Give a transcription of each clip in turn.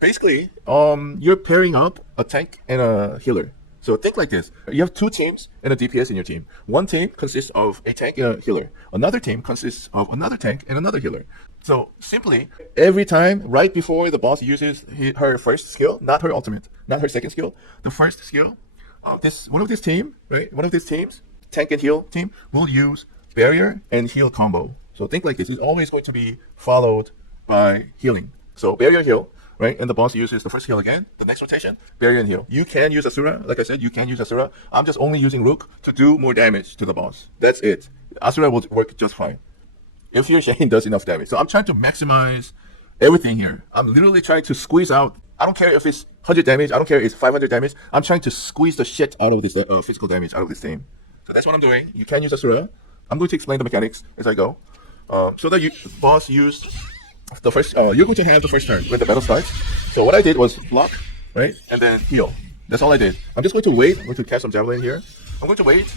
basically, you're pairing up a tank and a healer. So think like this. You have two teams and a DPS in your team. One team consists of a tank and a healer. Another team consists of another tank and another healer. So simply, every time right before the boss uses her first skill, not her ultimate, not her second skill, the first skill, one of these teams, tank and heal team, will use barrier and heal combo. So think like this. It's always going to be followed by healing. So barrier heal, right? And the boss uses the first heal again. The next rotation, barrier and heal. You can use Asura. Like I said, you can use Asura. I'm just only using Rook to do more damage to the boss. That's it. Asura will work just fine if your Shane does enough damage. So I'm trying to maximize everything here. I'm literally trying to squeeze out. I don't care if it's 100 damage. I don't care if it's 500 damage. I'm trying to squeeze the shit out of this physical damage out of this team. So that's what I'm doing. You can use Asura. I'm going to explain the mechanics as I go. So that boss used the first, you're going to have the first turn when the battle starts. So what I did was block, right, and then heal. That's all I did. I'm just going to wait. I'm going to cast some javelin here. I'm going to wait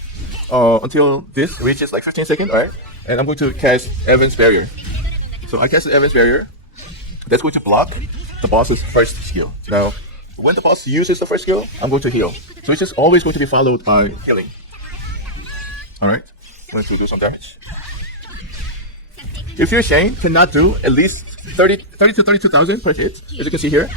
until this reaches like 15 seconds, right? And I'm going to cast Evan's Barrier. So I casted Evan's Barrier. That's going to block the boss's first skill. Now, when the boss uses the first skill, I'm going to heal. So it's just always going to be followed by healing. All right, I'm going to do some damage. If your Shane cannot do at least 30 to 32,000 per hit, as you can see here,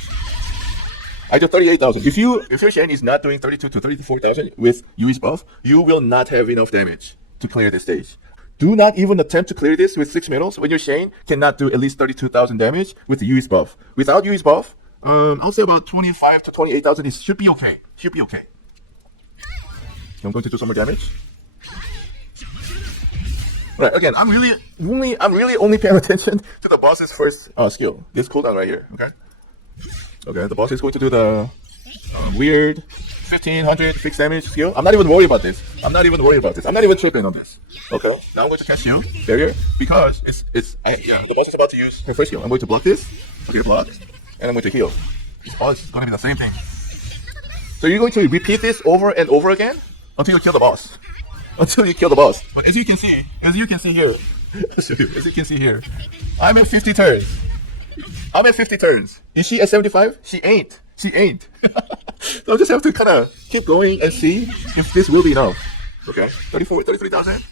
I do 38,000. If your Shane is not doing 32 to 34,000 with Yui's buff, you will not have enough damage to clear this stage. Do not even attempt to clear this with 6 medals when your Shane cannot do at least 32,000 damage with the Yui's buff. Without Yui's buff, I'll say about 25 to 28,000 should be okay. Should be okay. I'm going to do some more damage. Right, again, I'm really only paying attention to the boss's first skill. This cooldown right here, okay? Okay, the boss is going to do the weird 1500 fixed damage skill. I'm not even worried about this. I'm not even tripping on this. Okay, now I'm going to cast Shield Barrier because the boss is about to use her first skill. I'm going to block this. Okay, block, and I'm going to heal. This boss is going to be the same thing. So you're going to repeat this over and over again until you kill the boss. Until you kill the boss. But as you can see here, I'm at 50 turns. Is she at 75? She ain't. So I just have to kind of keep going and see if this will be enough. Okay, 33,000.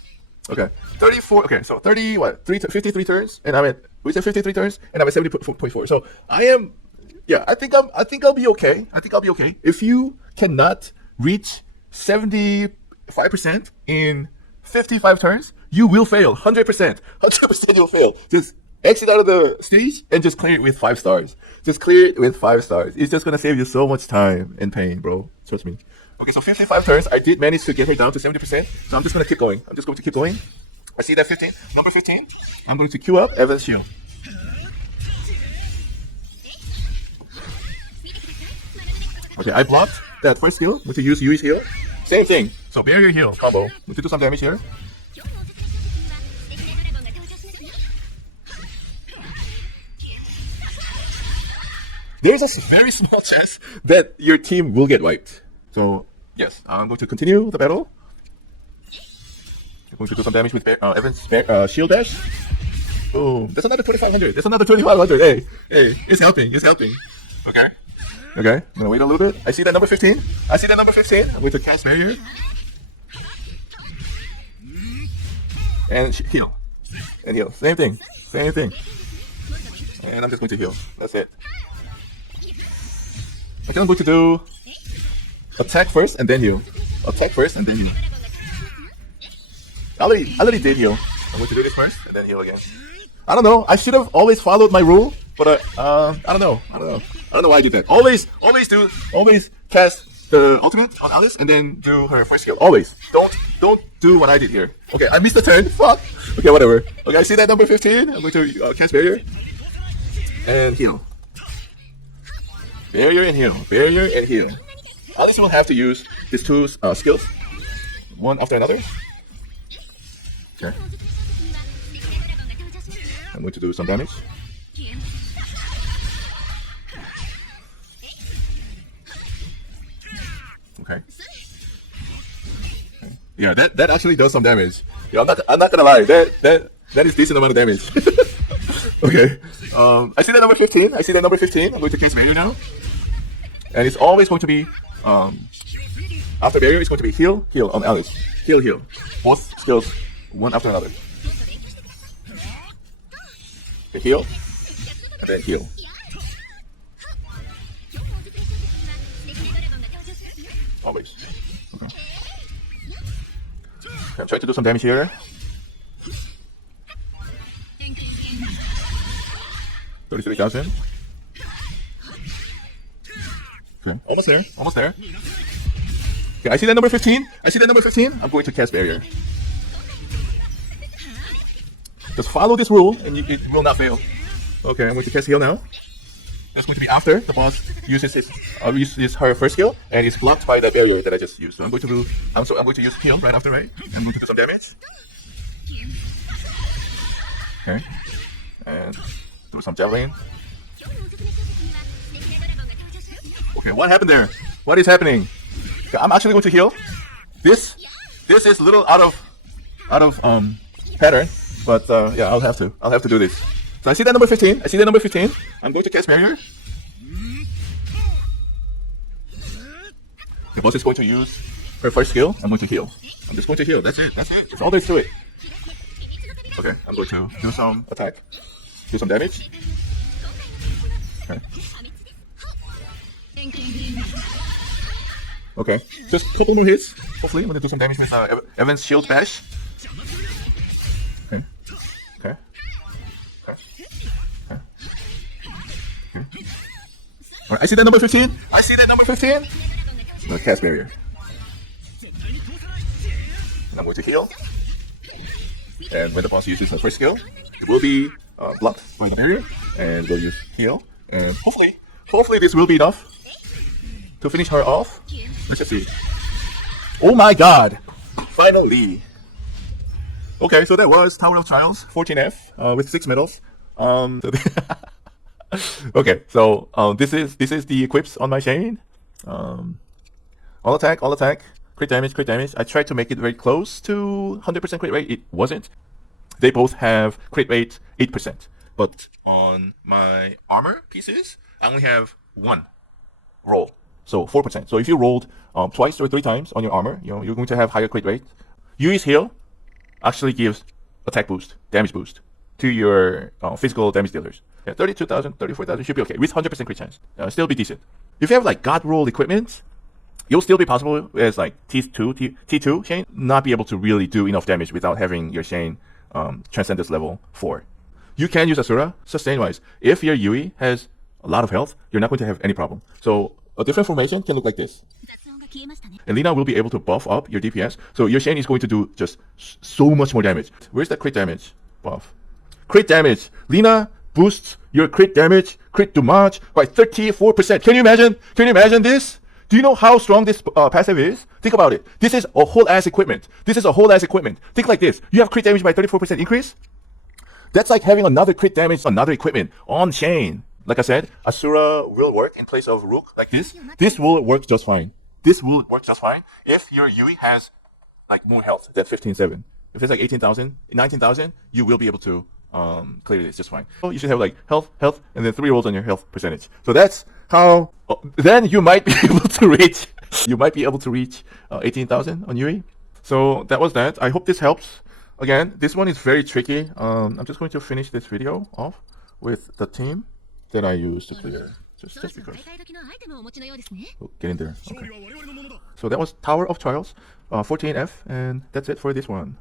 Okay, 34. Okay, so 53 turns, and I'm at 53 turns, and I'm at 70.4. So I am. Yeah, I think I'll be okay. If you cannot reach 75% in 55 turns, you will fail. 100%. 100% you'll fail. Just exit out of the stage and just clear it with 5 stars. It's just gonna save you so much time and pain, bro. Trust me. Okay, so 55 turns. I did manage to get her down to 70%. So I'm just gonna keep going. I see that 15. Number 15. I'm going to queue up Evan's Shield. Okay, I blocked that first skill, which to use Yui's heal. Same thing. So barrier heal combo. Need to do some damage here. There's a very small chance that your team will get wiped. So yes, I'm going to continue the battle. I'm going to do some damage with Evan's shield dash. Boom. That's another 2,500. Hey, it's helping. Okay, I'm gonna wait a little bit. I see that number 15. I'm going to cast barrier. And heal. Same thing. And I'm just going to heal. That's it. I think I'm going to do attack first and then heal. I already did heal. I'm going to do this first and then heal again. I don't know. I should have always followed my rule, but I don't know. I don't know why I did that. Always cast the ultimate on Alice and then do her first skill. Always. Don't do what I did here. Okay, I missed the turn. Fuck. Okay, whatever. Okay, I see that number 15. I'm going to cast barrier and heal. Barrier and heal. Alice will have to use these two skills, one after another. Okay. I'm going to do some damage. Okay. Yeah, that actually does some damage. Yeah, I'm not gonna lie. That is decent amount of damage. Okay. I see that number 15. I see that number 15. I'm going to case barrier now. And it's always going to be, after barrier, it's going to be heal, heal on Alice. Heal, heal. Both skills, one after another. The heal, and then heal. Always. Okay. I'm trying to do some damage here. 33,000. Okay, almost there. Almost there. Okay, I see that number 15. I see that number 15. I'm going to cast barrier. Just follow this rule, and it will not fail. Okay, I'm going to cast heal now. That's going to be after the boss uses her first skill, and it's blocked by the barrier that I just used. So I'm going to do. I'm going to use heal right after, right? I'm going to do some damage. Okay, and do some javelin. Okay, what happened there? What is happening? Okay, I'm actually going to heal. This is a little out of pattern, but yeah, I'll have to do this. So I see that number 15. I see that number 15. I'm going to cast barrier. The boss is going to use her first skill. I'm going to heal. I'm just going to heal. That's it. That's it. That's all there is to it. Okay, I'm going to do some attack. Do some damage. Okay. Okay, just a couple more hits. Hopefully, I'm going to do some damage with Evan's shield bash. Okay. Okay. Alright, I see that number 15. I see that number 15. I'm going to cast barrier. And I'm going to heal. And when the boss uses the first skill, it will be blocked by the barrier. And we'll use heal. And hopefully this will be enough to finish her off. Let's just see. Oh my god! Finally! Okay, so that was Tower of Trials 14F with 6 medals. Okay, so this is the equips on my Shane. All attack, crit damage. I tried to make it very close to 100% crit rate. It wasn't. They both have crit rate 8%, but on my armor pieces, I only have one roll, so 4%. So if you rolled twice or 3 times on your armor, you're going to have higher crit rate. Yui's heal actually gives attack boost, damage boost to your physical damage dealers. Yeah, 32,000, 34,000 should be okay with 100% crit chance. Still be decent. If you have like god roll equipment, you'll still be possible as like T2 Shane not be able to really do enough damage without having your Shane transcend this level 4. You can use Asura sustain wise. If your Yui has a lot of health, you're not going to have any problem. So a different formation can look like this. And Lina will be able to buff up your DPS. So your Shane is going to do just so much more damage. Where's that crit damage buff? Crit damage. Lina boosts your crit damage, crit damage by 34%. Can you imagine? Can you imagine this? Do you know how strong this passive is? Think about it. This is a whole ass equipment. This is a whole ass equipment. Think like this. You have crit damage by 34% increase. That's like having another crit damage, another equipment on Shane. Like I said, Asura will work in place of Rook like this. This will work just fine. This will work just fine if your Yui has like more health than 15,700. If it's like 18,000, 19,000, you will be able to clear this just fine. So you should have like health, and then 3 rolls on your health percentage. So that's how. Then you might be able to reach. You might be able to reach 18,000 on Yui. So that was that. I hope this helps. Again, this one is very tricky. I'm just going to finish this video off with the team that I used to clear. Just because. Oh, get in there. Okay. So that was Tower of Trials 14F, and that's it for this one.